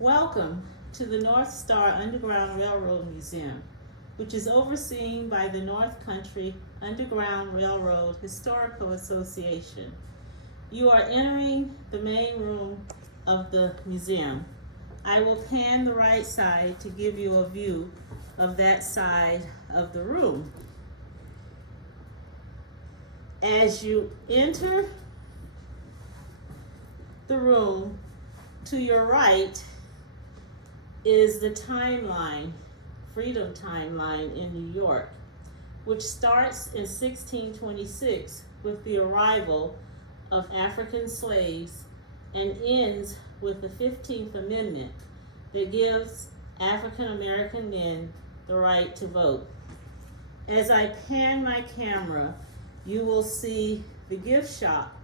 Welcome to the North Star Underground Railroad Museum, which is overseen by the North Country Underground Railroad Historical Association. You are entering the main room of the museum. I will pan the right side to give you a view of that side of the room. As you enter the room, to your right is the timeline, freedom timeline in New York, which starts in 1626 with the arrival of African slaves and ends with the 15th Amendment that gives African American men the right to vote. As I pan my camera, you will see the gift shop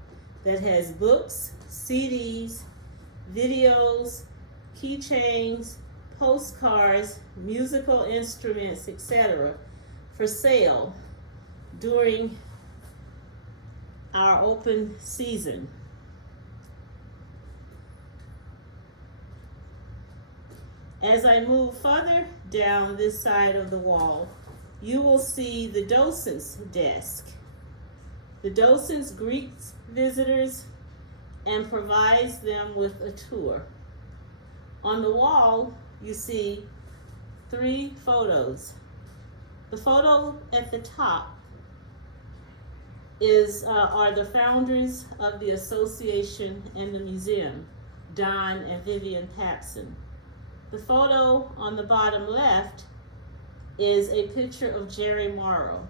that has books, CDs, videos, keychains, postcards, musical instruments, etc. for sale during our open season. As I move further down this side of the wall, you will see the docent's desk. The docent greets visitors and provides them with a tour. On the wall, you see 3 photos. The photo at the top are the founders of the association and the museum, Don and Vivian Papson. The photo on the bottom left is a picture of Jerry Morrow.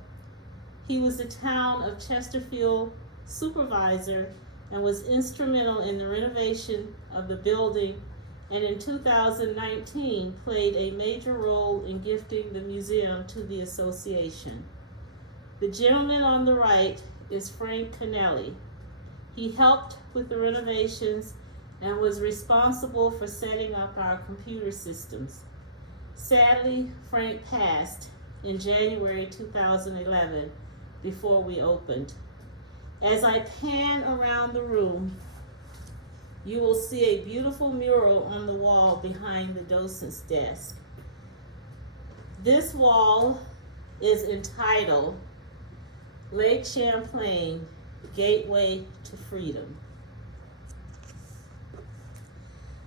He was the town of Chesterfield supervisor and was instrumental in the renovation of the building, and in 2019 played a major role in gifting the museum to the association. The gentleman on the right is Frank Connelly. He helped with the renovations and was responsible for setting up our computer systems. Sadly, Frank passed in January 2011 before we opened. As I pan around the room, you will see a beautiful mural on the wall behind the docent's desk. This wall is entitled Lake Champlain, Gateway to Freedom.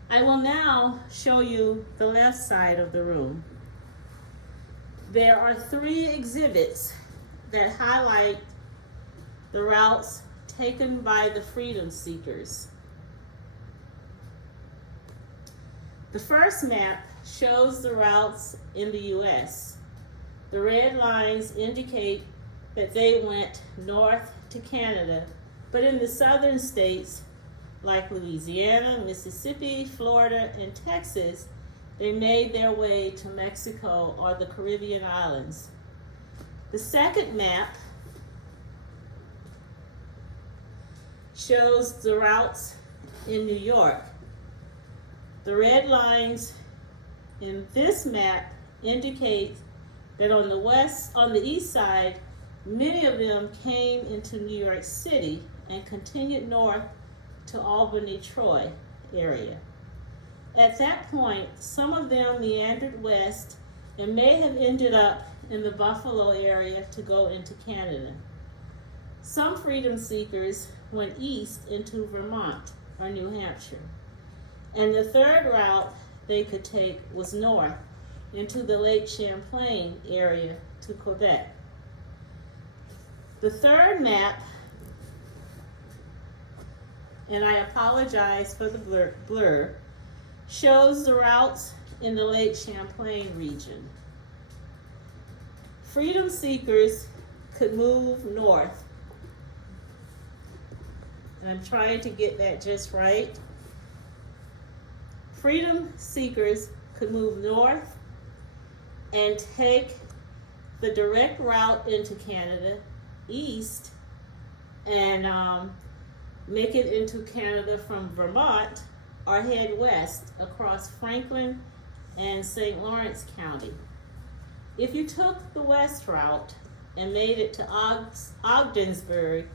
I will now show you the left side of the room. There are 3 exhibits that highlight the routes taken by the freedom seekers. The first map shows the routes in the U.S. The red lines indicate that they went north to Canada, but in the southern states like Louisiana, Mississippi, Florida, and Texas, they made their way to Mexico or the Caribbean islands. The second map shows the routes in New York. The red lines in this map indicate that on the east side, many of them came into New York City and continued north to Albany, Troy area. At that point, some of them meandered west and may have ended up in the Buffalo area to go into Canada. Some freedom seekers went east into Vermont or New Hampshire. And the third route they could take was north into the Lake Champlain area to Quebec. The third map, and I apologize for the blur, shows the routes in the Lake Champlain region. Freedom seekers could move north, and I'm trying to get that just right. Freedom seekers could move north and take the direct route into Canada, east, and make it into Canada from Vermont, or head west across Franklin and St. Lawrence County. If you took the west route and made it to Ogdensburg,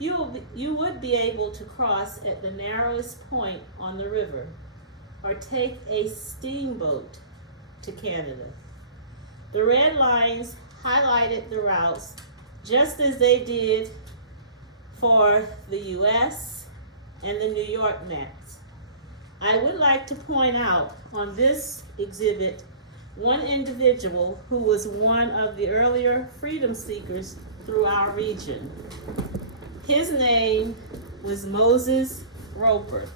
you would be able to cross at the narrowest point on the river. or take a steamboat to Canada. The red lines highlighted the routes just as they did for the US and the New York maps. I would like to point out on this exhibit one individual who was one of the earlier freedom seekers through our region. His name was Moses Roper.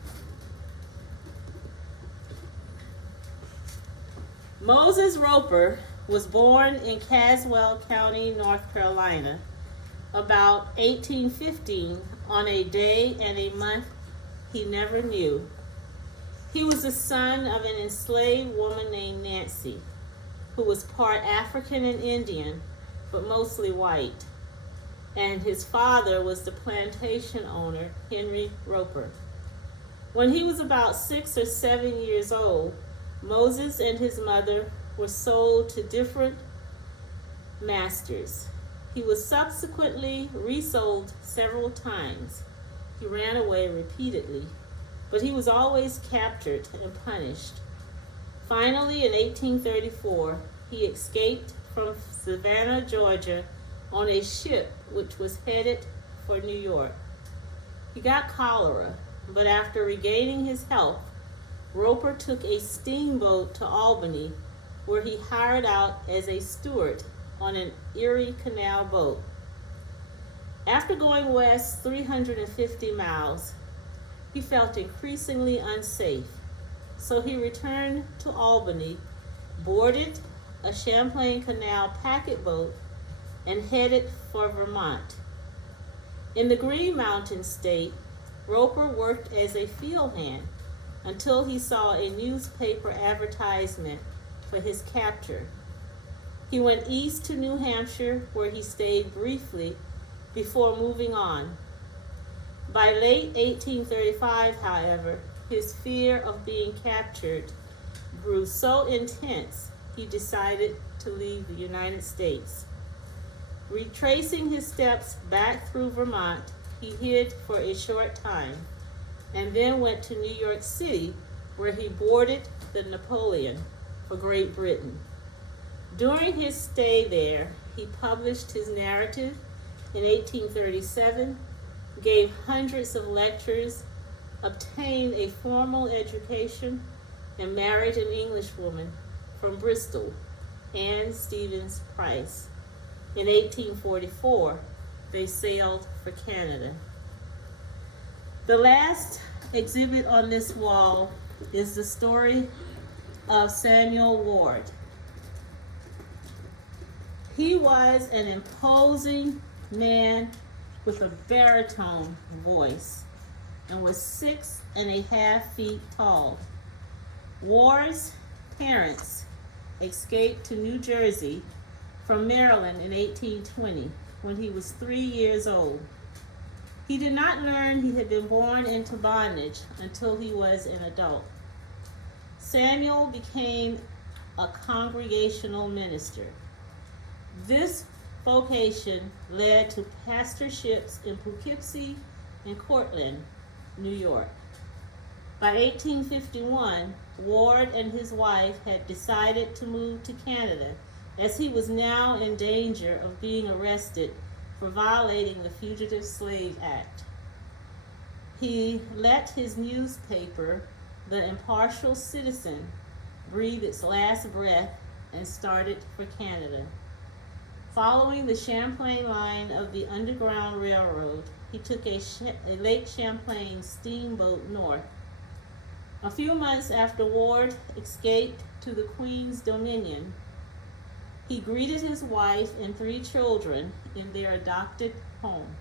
Moses Roper was born in Caswell County, North Carolina, about 1815 on a day and a month he never knew. He was the son of an enslaved woman named Nancy, who was part African and Indian, but mostly white. And his father was the plantation owner, Henry Roper. When he was about 6 or 7 years old, Moses and his mother were sold to different masters. He was subsequently resold several times. He ran away repeatedly, but he was always captured and punished. Finally, in 1834, he escaped from Savannah, Georgia, on a ship which was headed for New York. He got cholera, but after regaining his health, Roper took a steamboat to Albany, where he hired out as a steward on an Erie Canal boat. After going west 350 miles, he felt increasingly unsafe, so he returned to Albany, boarded a Champlain Canal packet boat, and headed for Vermont. In the Green Mountain State, Roper worked as a field hand until he saw a newspaper advertisement for his capture. He went east to New Hampshire, where he stayed briefly before moving on. By late 1835, however, his fear of being captured grew so intense he decided to leave the United States. Retracing his steps back through Vermont, he hid for a short time and then went to New York City, where he boarded the Napoleon for Great Britain. During his stay there, he published his narrative in 1837, gave hundreds of lectures, obtained a formal education, and married an Englishwoman from Bristol, Anne Stevens Price. In 1844, they sailed for Canada. The last exhibit on this wall is the story of Samuel Ward. He was an imposing man with a baritone voice and was 6.5 feet tall. Ward's parents escaped to New Jersey from Maryland in 1820 when he was 3 years old. He did not learn he had been born into bondage until he was an adult. Samuel became a congregational minister. This vocation led to pastorships in Poughkeepsie and Cortland, New York. By 1851, Ward and his wife had decided to move to Canada, as he was now in danger of being arrested for violating the Fugitive Slave Act. He let his newspaper, The Impartial Citizen, breathe its last breath and started for Canada. Following the Champlain line of the Underground Railroad, he took a Lake Champlain steamboat north. A few months after Ward escaped to the Queen's Dominion, he greeted his wife and 3 children in their adopted home.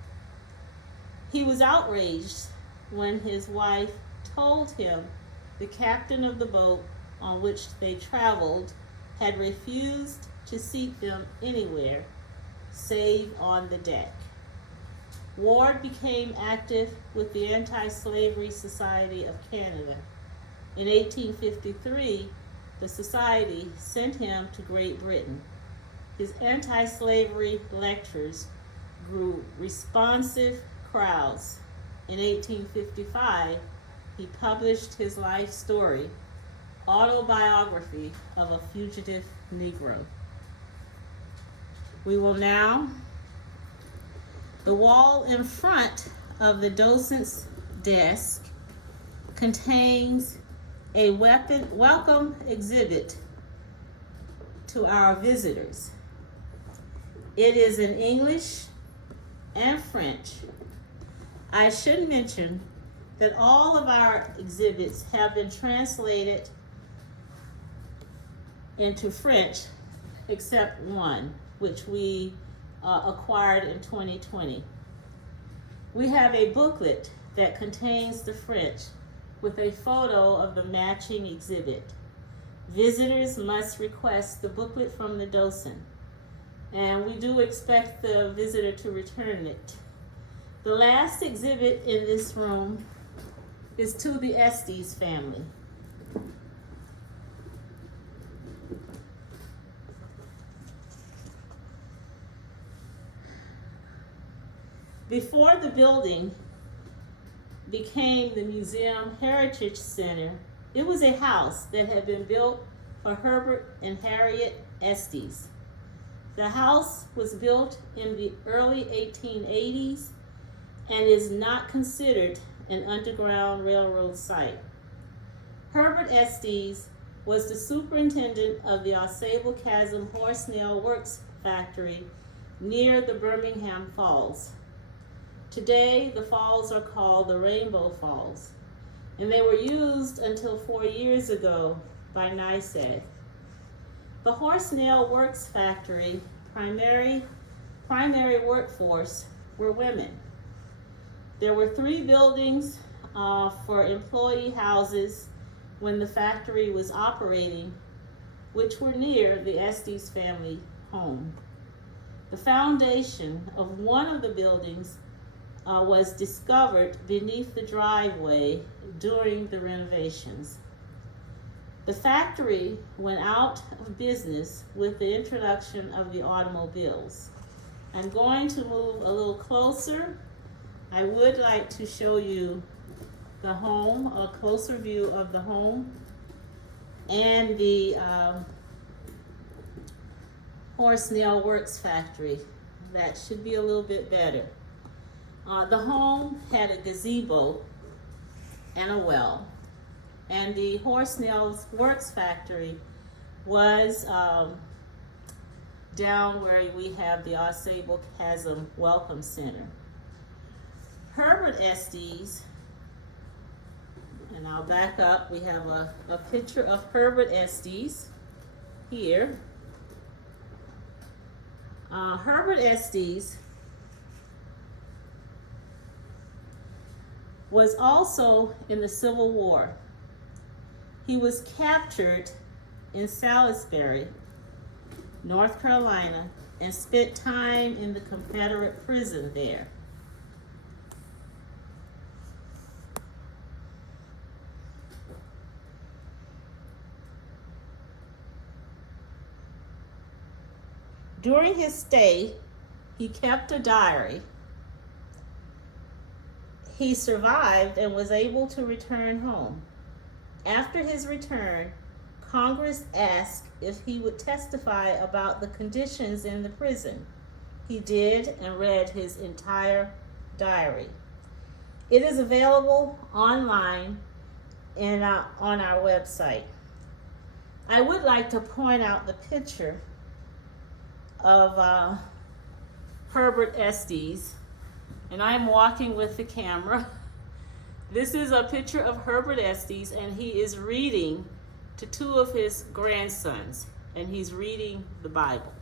He was outraged when his wife told him the captain of the boat on which they traveled had refused to seat them anywhere save on the deck. Ward became active with the Anti-Slavery Society of Canada. In 1853, the society sent him to Great Britain. His anti-slavery lectures drew responsive crowds. In 1855, he published his life story, Autobiography of a Fugitive Negro. We will now, the wall in front of the docent's desk contains a welcome exhibit to our visitors. It is in English and French. I should mention that all of our exhibits have been translated into French except one, which we acquired in 2020. We have a booklet that contains the French with a photo of the matching exhibit. Visitors must request the booklet from the docent, and we do expect the visitor to return it. The last exhibit in this room is to the Estee's family. Before the building became the Museum Heritage Center, it was a house that had been built for Herbert and Harriet Estes. The house was built in the early 1880s and is not considered an Underground Railroad site. Herbert Estes was the superintendent of the Ausable Chasm horse nail works factory near the Birmingham Falls. Today, the falls are called the Rainbow Falls, and they were used until 4 years ago by NYSEG. The horse nail works factory primary workforce were women. There were 3 buildings for employee houses when the factory was operating, which were near the Estes family home. The foundation of one of the buildings was discovered beneath the driveway during the renovations. The factory went out of business with the introduction of the automobiles. I'm going to move a little closer. I would like to show you the home, a closer view of the home and the horse nail works factory. That should be a little bit better. The home had a gazebo and a well, and the horse nails works factory was down where we have the Ausable Chasm Welcome Center. Herbert Estes, and I'll back up, we have a picture of Herbert Estes here. Herbert Estes was also in the Civil War. He was captured in Salisbury, North Carolina, and spent time in the Confederate prison there. During his stay, he kept a diary. He survived and was able to return home. After his return, Congress asked if he would testify about the conditions in the prison. He did and read his entire diary. It is available online and on our website. I would like to point out the picture of Herbert Estes, and I'm walking with the camera. This is a picture of Herbert Estes, and he is reading to 2 of his grandsons, and he's reading the Bible.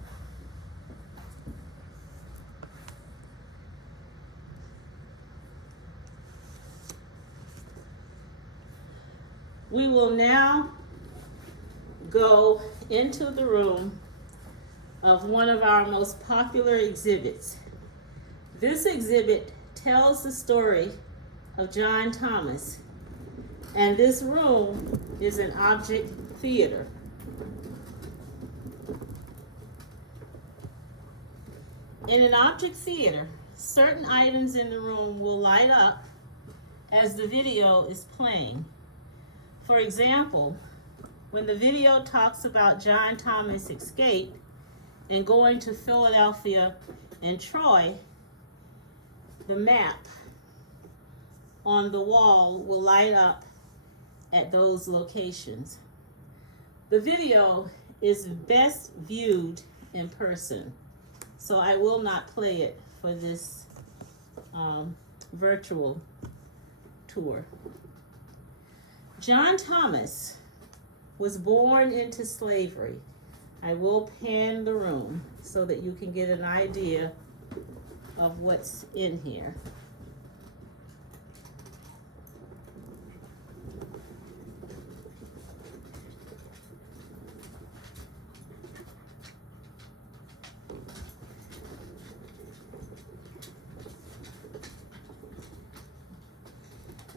We will now go into the room of one of our most popular exhibits. This exhibit tells the story of John Thomas, and this room is an object theater. In an object theater, certain items in the room will light up as the video is playing. For example, When the video talks about John Thomas' escape and going to Philadelphia and Troy, the map on the wall will light up at those locations. The video is best viewed in person, so I will not play it for this virtual tour. John Thomas was born into slavery. I will pan the room so that you can get an idea of what's in here.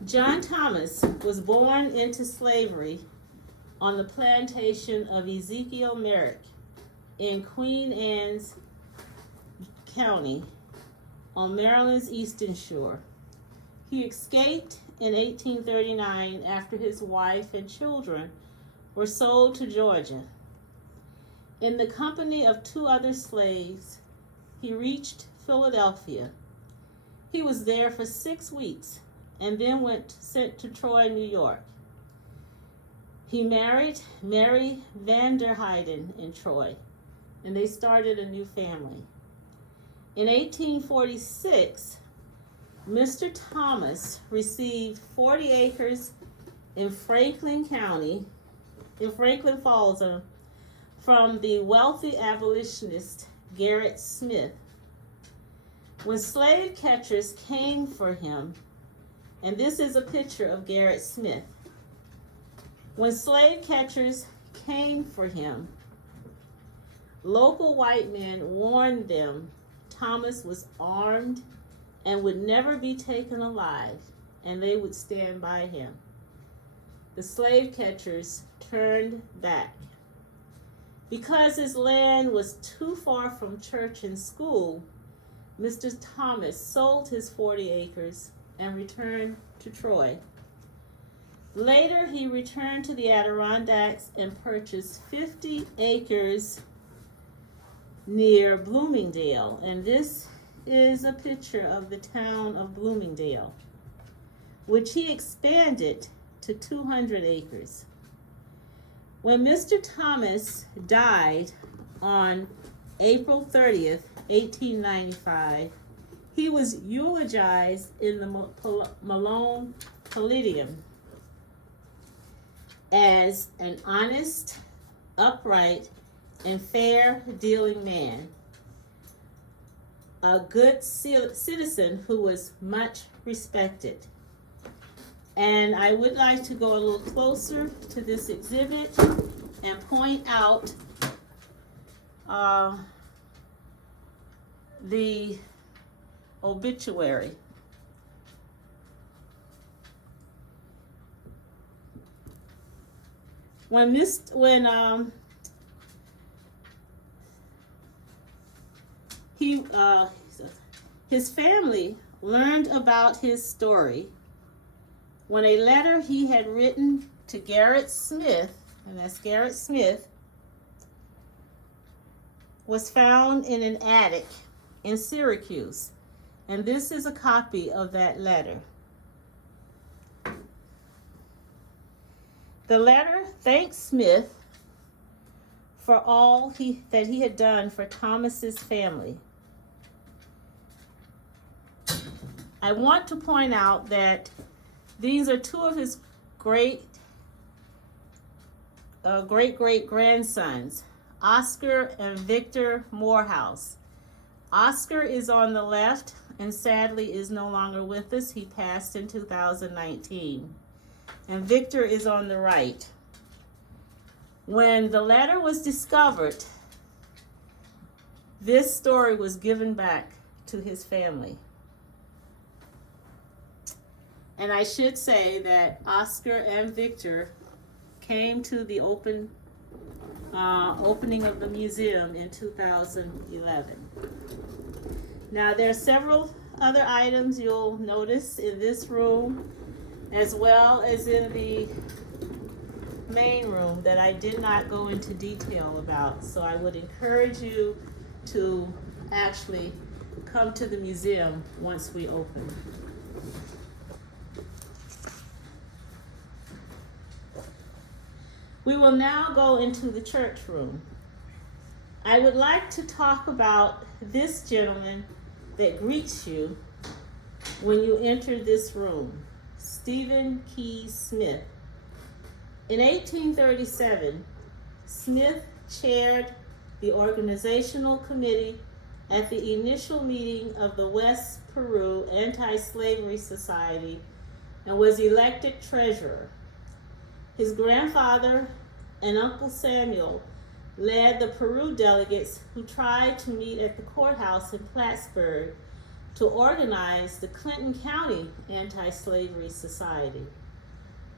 John Thomas was born into slavery on the plantation of Ezekiel Merrick in Queen Anne's County on Maryland's Eastern Shore. He escaped in 1839 after his wife and children were sold to Georgia. In the company of 2 other slaves, he reached Philadelphia. He was there for 6 weeks and then sent to Troy, New York. He married Mary Van der Heyden in Troy, and they started a new family. In 1846, Mr. Thomas received 40 acres in Franklin Falls, from the wealthy abolitionist Gerrit Smith. When slave catchers came for him, and this is a picture of Gerrit Smith. When slave catchers came for him, local white men warned them Thomas was armed and would never be taken alive, and they would stand by him. The slave catchers turned back. Because his land was too far from church and school, Mr. Thomas sold his 40 acres and returned to Troy. Later, he returned to the Adirondacks and purchased 50 acres near Bloomingdale, and this is a picture of the town of Bloomingdale, which he expanded to 200 acres. When Mr. Thomas died on April 30th, 1895, he was eulogized in the Malone Palladium as an honest, upright, and fair-dealing man, a good citizen who was much respected. And I would like to go a little closer to this exhibit and point out the obituary. When his family learned about his story when a letter he had written to Gerrit Smith, and that's Gerrit Smith, was found in an attic in Syracuse. And this is a copy of that letter. The letter thanked Smith for all that he had done for Thomas's family. I want to point out that these are 2 of his great grandsons, Oscar and Victor Morehouse. Oscar is on the left and sadly is no longer with us. He passed in 2019. And Victor is on the right. When the letter was discovered, this story was given back to his family. And I should say that Oscar and Victor came to the opening of the museum in 2011. Now, there are several other items you'll notice in this room, as well as in the main room that I did not go into detail about. So I would encourage you to actually come to the museum once we open. We will now go into the church room. I would like to talk about this gentleman that greets you when you enter this room, Stephen Key Smith. In 1837, Smith chaired the organizational committee at the initial meeting of the West Peru Anti-Slavery Society and was elected treasurer. His grandfather and Uncle Samuel led the Peru delegates who tried to meet at the courthouse in Plattsburgh to organize the Clinton County Anti-Slavery Society.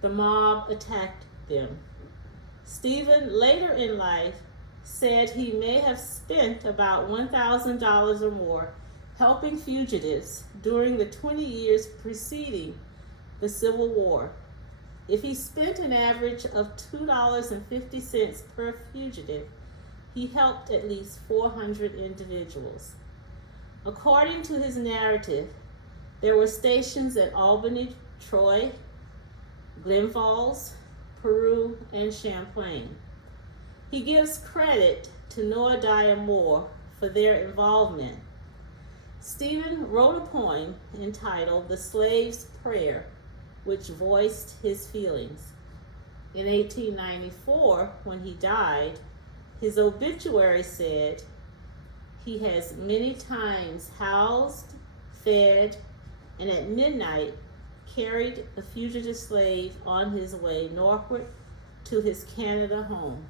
The mob attacked them. Stephen, later in life, said he may have spent about $1,000 or more helping fugitives during the 20 years preceding the Civil War. If he spent an average of $2.50 per fugitive, he helped at least 400 individuals. According to his narrative, there were stations at Albany, Troy, Glen Falls, Peru, and Champlain. He gives credit to Noadiah Moore for their involvement. Stephen wrote a poem entitled The Slave's Prayer, which voiced his feelings. In 1894, when he died, his obituary said, "He has many times housed, fed, and at midnight carried the fugitive slave on his way northward to his Canada home."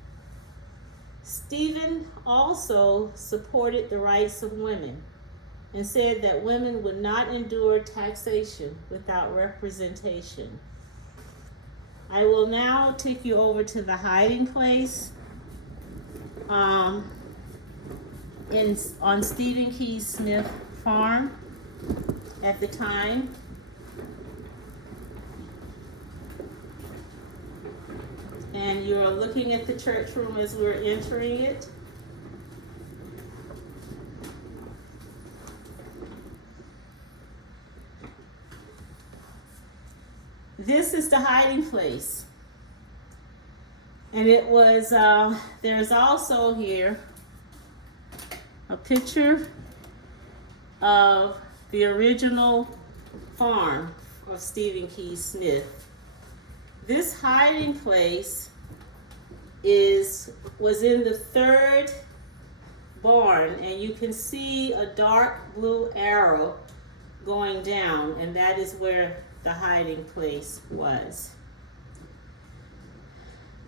Stephen also supported the rights of women and said that women would not endure taxation without representation. I will now take you over to the hiding place on Stephen Key Smith farm at the time. And you're looking at the church room as we're entering it. This is the hiding place. And it was, there's also here a picture of the original farm of Stephen Key Smith. This hiding place was in the third barn, and you can see a dark blue arrow going down, and that is where the hiding place was.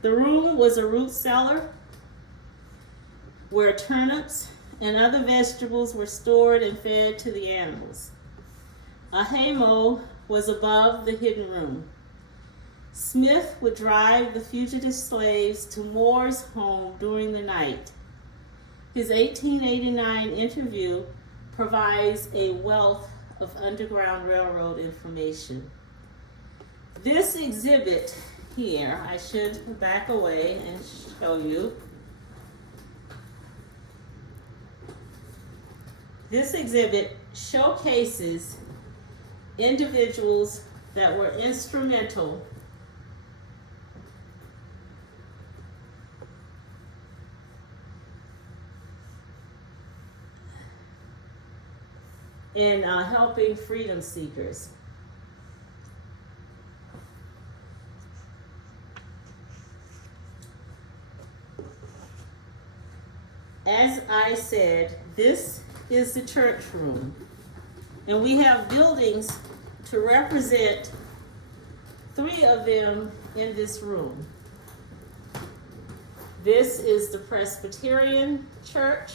The room was a root cellar where turnips and other vegetables were stored and fed to the animals. A haymow was above the hidden room. Smith would drive the fugitive slaves to Moore's home during the night. His 1889 interview provides a wealth of Underground Railroad information. This exhibit here, I should back away and show you. This exhibit showcases individuals that were instrumental in helping freedom seekers. As I said, this is the church room, and we have buildings to represent 3 of them in this room. This is the Presbyterian Church.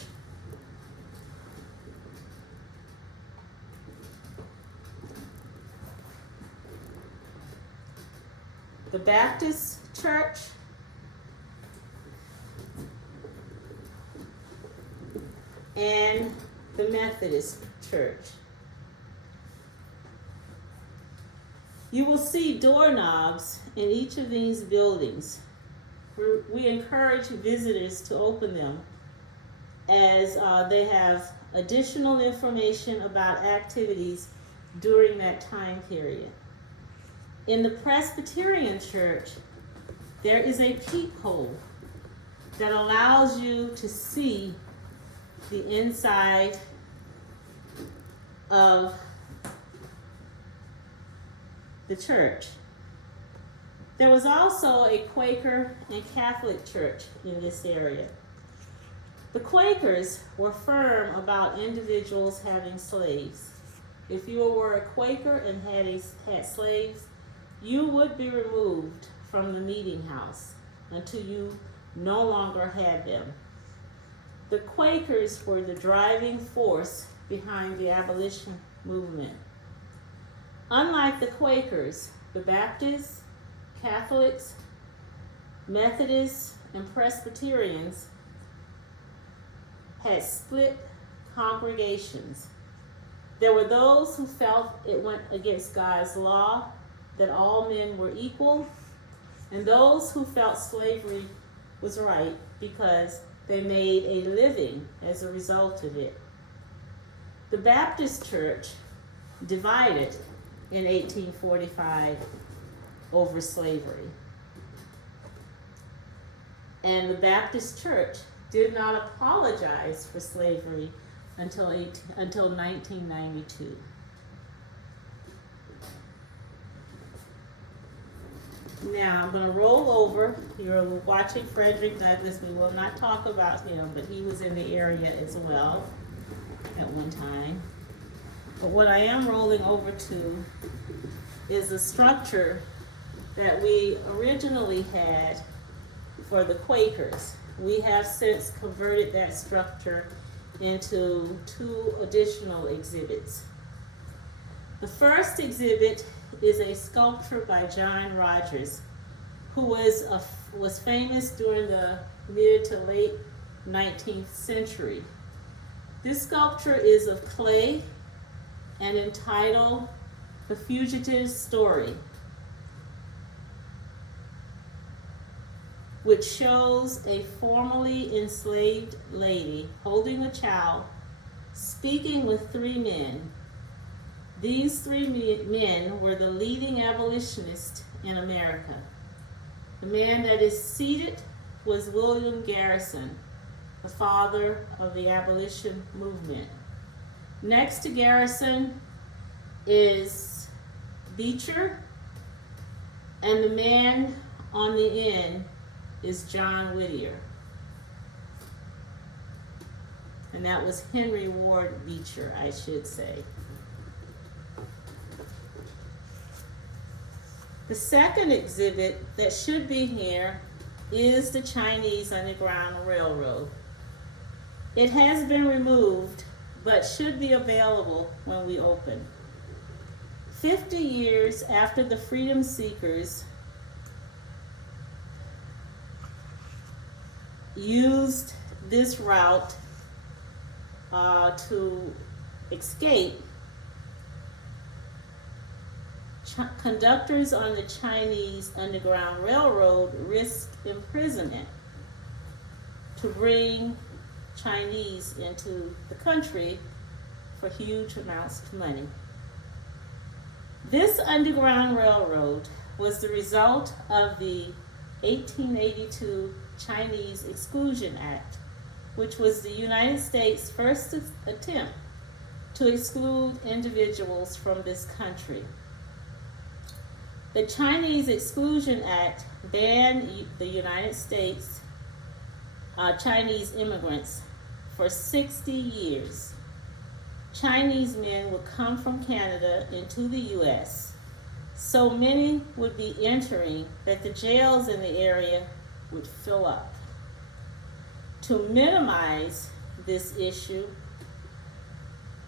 The Baptist Church, and the Methodist Church. You will see doorknobs in each of these buildings. We encourage visitors to open them as they have additional information about activities during that time period. In the Presbyterian Church, there is a peephole that allows you to see the inside of the church. There was also a Quaker and Catholic church in this area. The Quakers were firm about individuals having slaves. If you were a Quaker and had slaves, you would be removed from the meeting house until you no longer had them. The Quakers were the driving force behind the abolition movement. Unlike the Quakers, the Baptists, Catholics, Methodists, and Presbyterians had split congregations. There were those who felt it went against God's law that all men were equal, and those who felt slavery was right because they made a living as a result of it. The Baptist Church divided in 1845 over slavery. And the Baptist Church did not apologize for slavery until 1992. Now I'm going to roll over. You're watching Frederick Douglass. We will not talk about him, but he was in the area as well at one time. But what I am rolling over to is a structure that we originally had for the Quakers. We have since converted that structure into 2 additional exhibits. The first exhibit is a sculpture by John Rogers, who was famous during the mid to late 19th century. This sculpture is of clay and entitled The Fugitive's Story, which shows a formerly enslaved lady holding a child, speaking with 3 men. These 3 men were the leading abolitionists in America. The man that is seated was William Garrison, the father of the abolition movement. Next to Garrison is Beecher, and the man on the end is John Whittier. And that was Henry Ward Beecher, I should say. The second exhibit that should be here is the Chinese Underground Railroad. It has been removed, but should be available when we open. 50 years after the Freedom Seekers used this route to escape, conductors on the Chinese Underground Railroad risked imprisonment to bring Chinese into the country for huge amounts of money. This Underground Railroad was the result of the 1882 Chinese Exclusion Act, which was the United States' first attempt to exclude individuals from this country. The Chinese Exclusion Act banned the United States Chinese immigrants for 60 years. Chinese men would come from Canada into the U.S. So many would be entering that the jails in the area would fill up. To minimize this issue,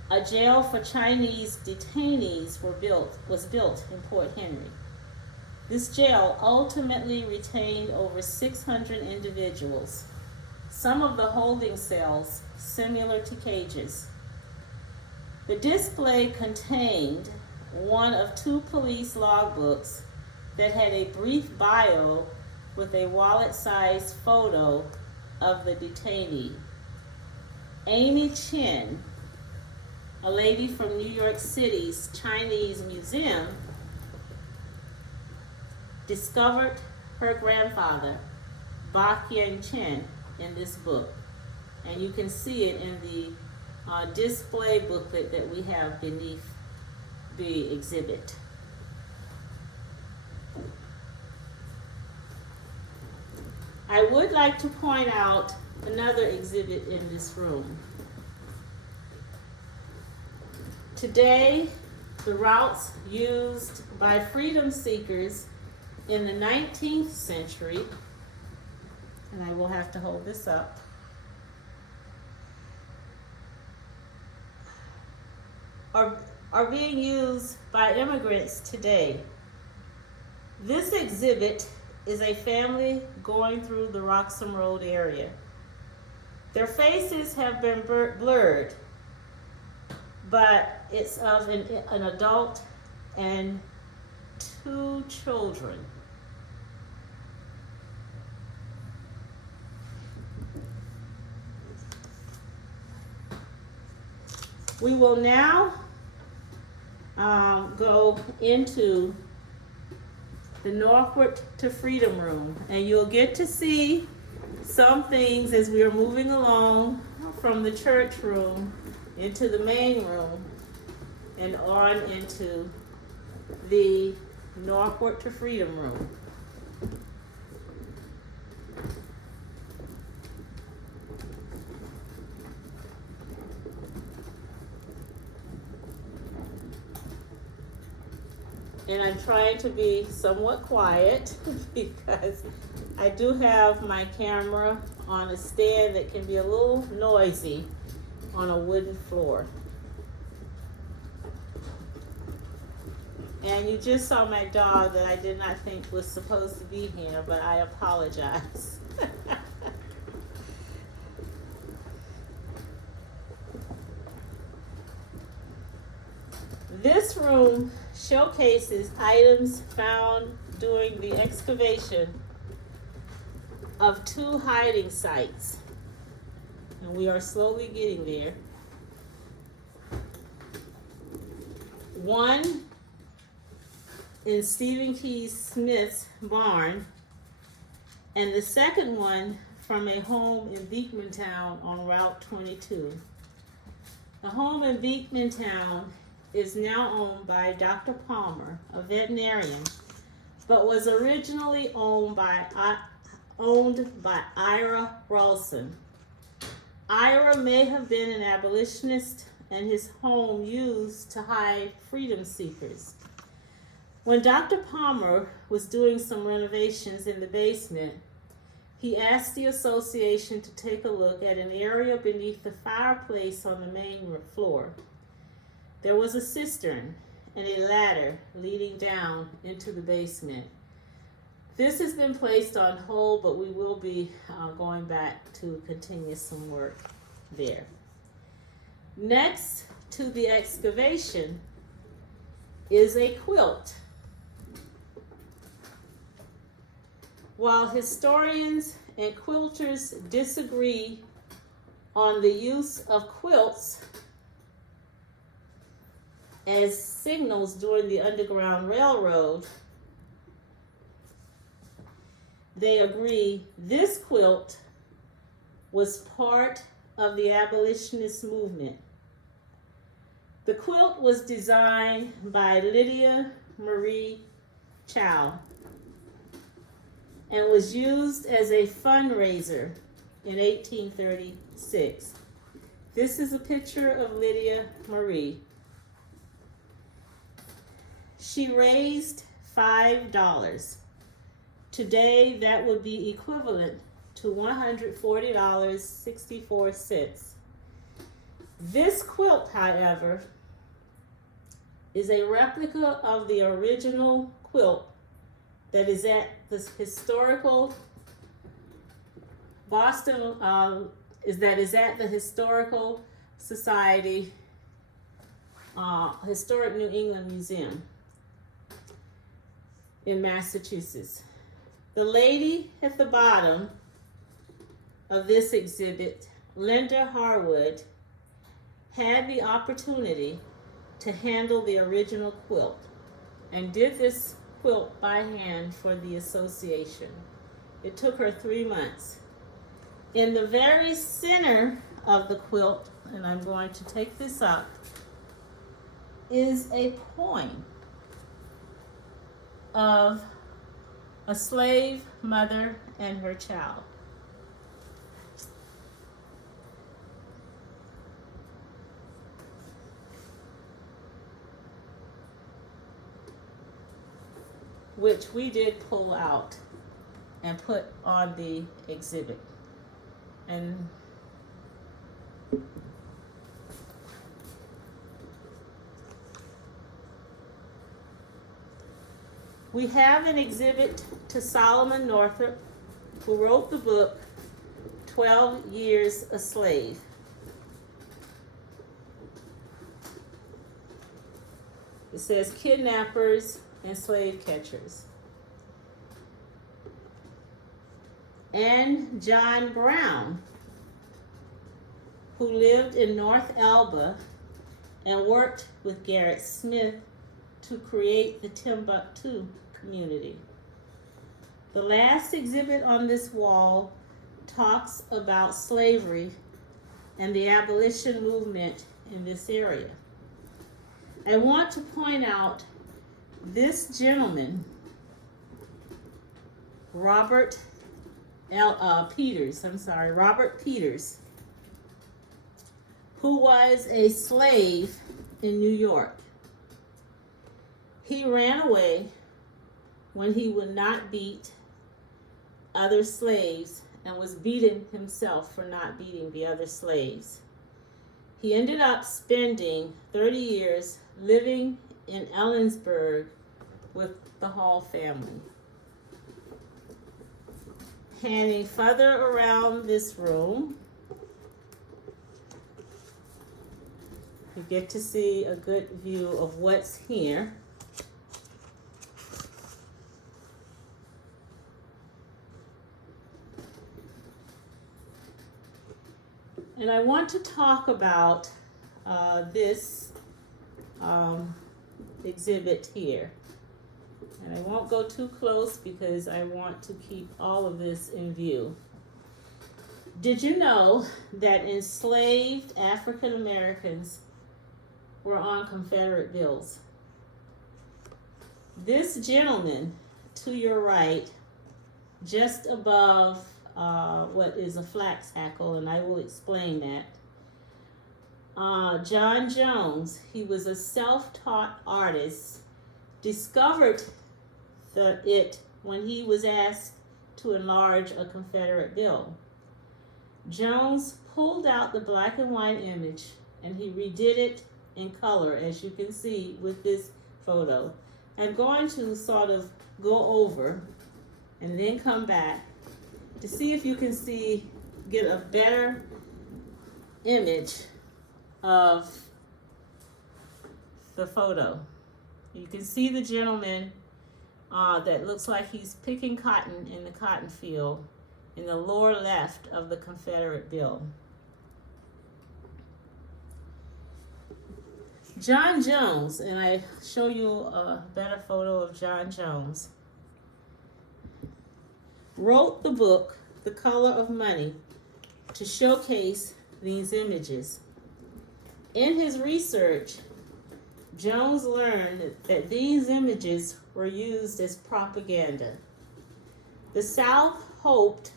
a jail for Chinese detainees was built in Port Henry. This jail ultimately retained over 600 individuals, some of the holding cells similar to cages. The display contained one of 2 police logbooks that had a brief bio with a wallet-sized photo of the detainee. Amy Chen, a lady from New York City's Chinese Museum, discovered her grandfather, Ba Kian Chen, in this book. And you can see it in the display booklet that we have beneath the exhibit. I would like to point out another exhibit in this room. Today, the routes used by freedom seekers in the 19th century, and I will have to hold this up, are being used by immigrants today. This exhibit is a family going through the Roxham Road area. Their faces have been blurred, but it's of an adult and 2 children. We will now go into the Northward to Freedom room, and you'll get to see some things as we are moving along from the church room into the main room and on into the Northward to Freedom room. And I'm trying to be somewhat quiet because I do have my camera on a stand that can be a little noisy on a wooden floor. And you just saw my dog that I did not think was supposed to be here, but I apologize. This room showcases items found during the excavation of 2 hiding sites, and we are slowly getting there. One in Stephen Key Smith's barn, and the second one from a home in Beekmantown on Route 22. The home in Beekmantown is now owned by Dr. Palmer, a veterinarian, but was originally owned by Ira Rawson. Ira may have been an abolitionist and his home used to hide freedom seekers. When Dr. Palmer was doing some renovations in the basement, he asked the association to take a look at an area beneath the fireplace on the main floor. There was a cistern and a ladder leading down into the basement. This has been placed on hold, but we will be going back to continue some work there. Next to the excavation is a quilt. While historians and quilters disagree on the use of quilts as signals during the Underground Railroad, they agree this quilt was part of the abolitionist movement. The quilt was designed by Lydia Marie Chow and was used as a fundraiser in 1836. This is a picture of Lydia Marie. She raised $5. Today, that would be equivalent to $140.64. This quilt, however, is a replica of the original quilt that is at the historical Historical Society, Historic New England Museum in Massachusetts. The lady at the bottom of this exhibit, Linda Harwood, had the opportunity to handle the original quilt and did this quilt by hand for the association. It took her 3 months. In the very center of the quilt, and I'm going to take this up, is a poem of a slave mother and her child. Which we did pull out and put on the exhibit. And we have an exhibit to Solomon Northup, who wrote the book 12 Years a Slave. It says kidnappers and slave catchers. And John Brown, who lived in North Elba and worked with Garrett Smith to create the Timbuktu community. The last exhibit on this wall talks about slavery and the abolition movement in this area. I want to point out this gentleman, Robert Peters, who was a slave in New York. He ran away when he would not beat other slaves and was beaten himself for not beating the other slaves. He ended up spending 30 years living in Ellensburg with the Hall family. Panning further around this room, you get to see a good view of what's here. And I want to talk about this exhibit here. And I won't go too close because I want to keep all of this in view. Did you know that enslaved African Americans were on Confederate bills? This gentleman to your right, just above what is a flax hackle, and I will explain that. John Jones, he was a self-taught artist, discovered it when he was asked to enlarge a Confederate bill. Jones pulled out the black and white image and he redid it in color, as you can see with this photo. I'm going to sort of go over and then come back to see if you can get a better image of the photo. You can see the gentleman that looks like he's picking cotton in the cotton field in the lower left of the Confederate bill. John Jones, and I show you a better photo of John Jones, wrote the book, The Color of Money, to showcase these images. In his research, Jones learned that these images were used as propaganda. The South hoped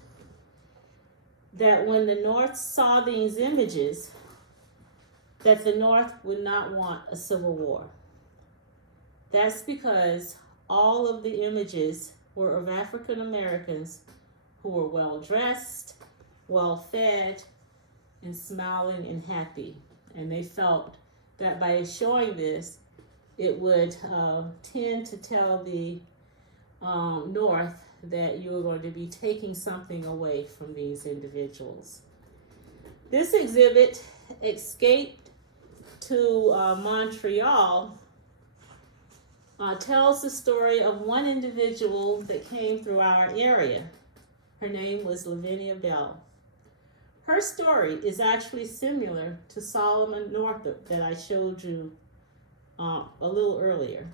that when the North saw these images, that the North would not want a civil war. That's because all of the images were of African Americans who were well dressed, well fed, and smiling and happy. And they felt that by showing this, it would tend to tell the North that you were going to be taking something away from these individuals. This exhibit escaped to Montreal tells the story of one individual that came through our area. Her name was Lavinia Bell. Her story is actually similar to Solomon Northup that I showed you a little earlier.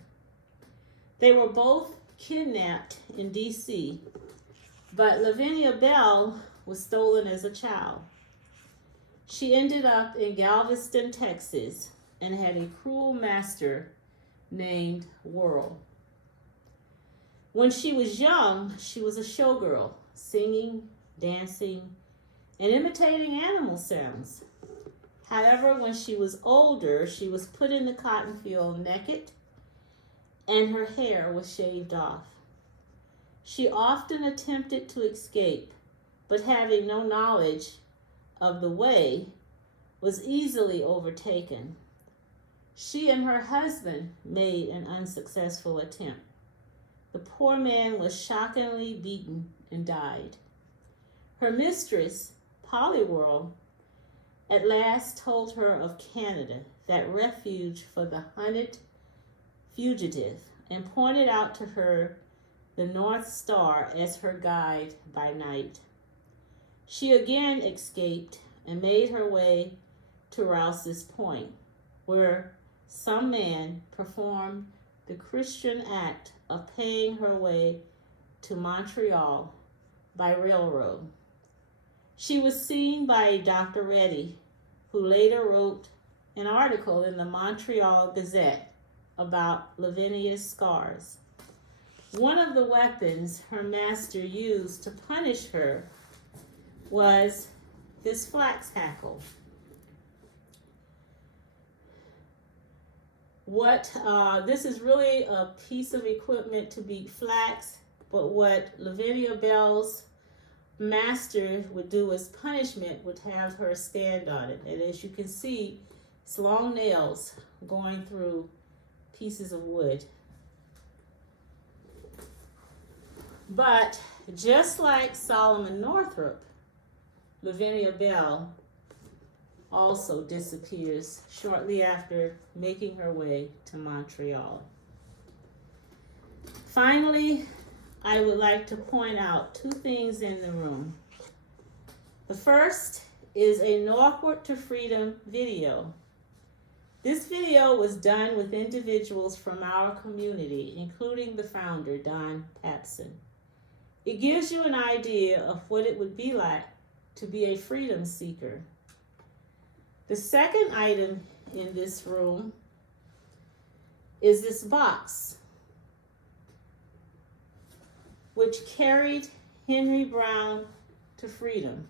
They were both kidnapped in D.C., but Lavinia Bell was stolen as a child. She ended up in Galveston, Texas, and had a cruel master named Worrell. When she was young, she was a showgirl, singing, dancing, and imitating animal sounds. However, when she was older, she was put in the cotton field naked, and her hair was shaved off. She often attempted to escape, but having no knowledge of the way, was easily overtaken. She and her husband made an unsuccessful attempt. The poor man was shockingly beaten and died. Her mistress, Polly Worrell, at last told her of Canada, that refuge for the hunted fugitive, and pointed out to her the North Star as her guide by night. She again escaped and made her way to Rouse's Point, where some man performed the Christian act of paying her way to Montreal by railroad. She was seen by Dr. Reddy, who later wrote an article in the Montreal Gazette about Lavinia's scars. One of the weapons her master used to punish her was this flax hackle. This is really a piece of equipment to beat flax, but what Lavinia Bell's master would do as punishment would have her stand on it. And as you can see, it's long nails going through pieces of wood. But just like Solomon Northup, Lavinia Bell also disappears shortly after making her way to Montreal. Finally, I would like to point out two things in the room. The first is a Northward to Freedom video. This video was done with individuals from our community, including the founder, Don Papson. It gives you an idea of what it would be like to be a freedom seeker. The second item in this room is this box, which carried Henry Brown to freedom.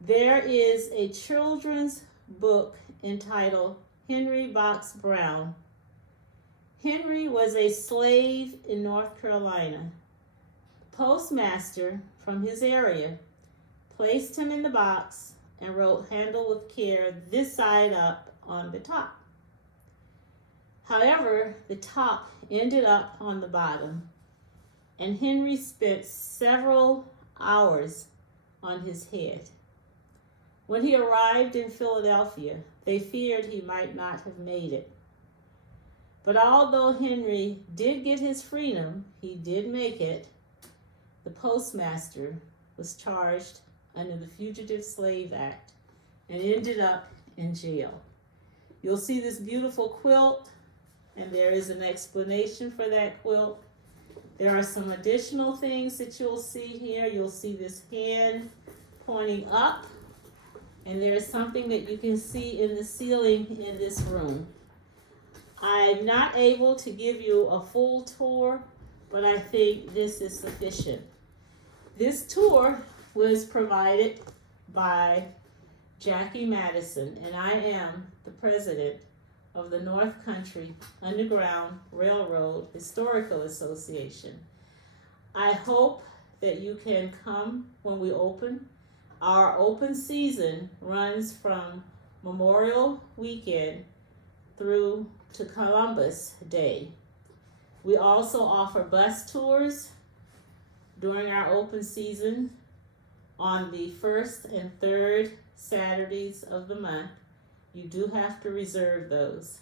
There is a children's book entitled Henry Box Brown. Henry was a slave in North Carolina. The postmaster from his area placed him in the box and wrote "Handle with care" this side up on the top. However, the top ended up on the bottom, and Henry spent several hours on his head. When he arrived in Philadelphia, they feared he might not have made it. But although Henry did get his freedom, he did make it. The postmaster was charged under the Fugitive Slave Act and ended up in jail. You'll see this beautiful quilt, and there is an explanation for that quilt. There are some additional things that you'll see here. You'll see this hand pointing up, and there's something that you can see in the ceiling in this room. I'm not able to give you a full tour, but I think this is sufficient. This tour was provided by Jackie Madison, and I am the president of the North Country Underground Railroad Historical Association. I hope that you can come when we open. Our open season runs from Memorial Weekend through to Columbus Day. We also offer bus tours during our open season on the first and third Saturdays of the month. You do have to reserve those.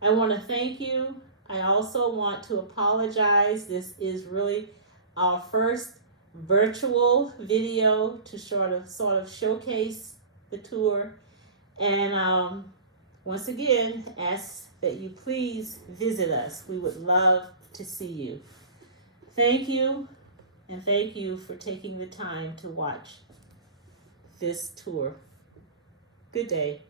I want to thank you. I also want to apologize. This is really our first virtual video to sort of showcase the tour. And once again, ask that you please visit us. We would love to see you. Thank you, and thank you for taking the time to watch this tour. Good day.